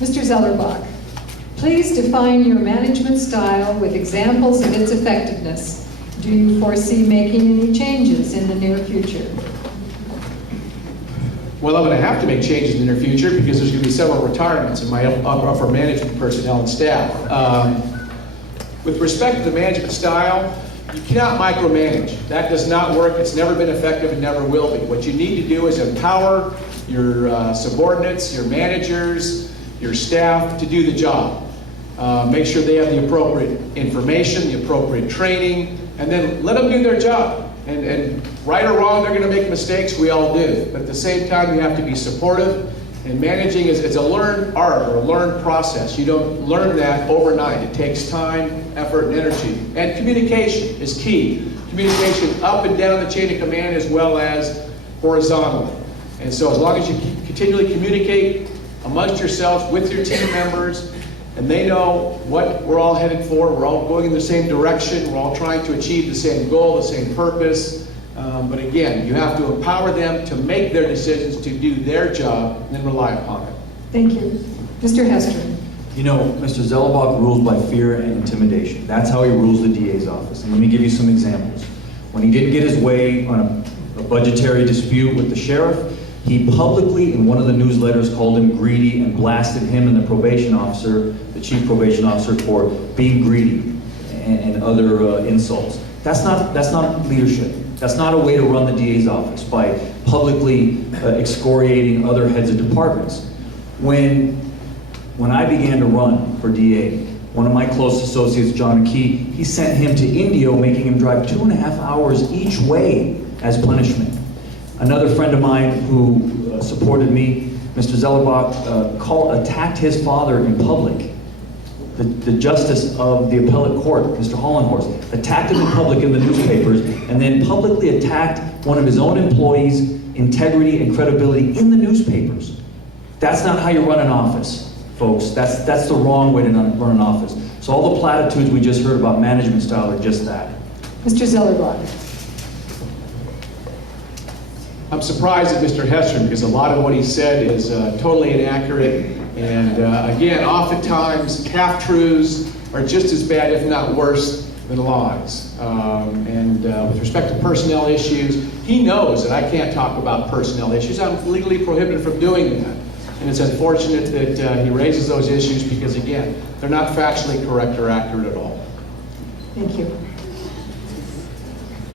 Mr. Zelibak, please define your management style with examples of its effectiveness. Do you foresee making any changes in the near future? Well, I'm going to have to make changes in the near future because there's going to be several retirements in my upper management personnel and staff. With respect to the management style, you cannot micromanage. That does not work. It's never been effective and never will be. What you need to do is empower your subordinates, your managers, your staff to do the job. Make sure they have the appropriate information, the appropriate training, and then let them do their job. And right or wrong, they're going to make mistakes. We all do. But at the same time, you have to be supportive. And managing it's a learned art or a learned process. You don't learn that overnight. It takes time, effort, and energy. And communication is key. Communication up and down the chain of command as well as horizontally. And so as long as you continually communicate amongst yourselves with your team members, and they know what we're all headed for, we're all going in the same direction, we're all trying to achieve the same goal, the same purpose. But again, you have to empower them to make their decisions, to do their job, and then rely upon it. Thank you. Mr. Hester. You know, Mr. Zelibak rules by fear and intimidation. That's how he rules the DA's office. And let me give you some examples. When he didn't get his way on a budgetary dispute with the sheriff, he publicly, in one of the newsletters, called him greedy and blasted him and the probation officer, the chief probation officer, for being greedy and other insults. That's not leadership. That's not a way to run the DA's office, by publicly excoriating other heads of departments. When I began to run for DA, one of my close associates, John Key, he sent him to Indio, making him drive 2.5 hours each way as punishment. Another friend of mine who supported me, Mr. Zelibak, attacked his father in public. The justice of the appellate court, Mr. Hollenhorst, attacked him in public in the newspapers, and then publicly attacked one of his own employees' integrity and credibility in the newspapers. That's not how you run an office, folks. That's the wrong way to run an office. So all the platitudes we just heard about management style are just that. Mr. Zelibak. I'm surprised at Mr. Hester because a lot of what he said is totally inaccurate. And again, oftentimes half-truths are just as bad, if not worse, than lies. With respect to personnel issues, he knows that I can't talk about personnel issues. I'm legally prohibited from doing that. And it's unfortunate that he raises those issues because, again, they're not factually correct or accurate at all. Thank you.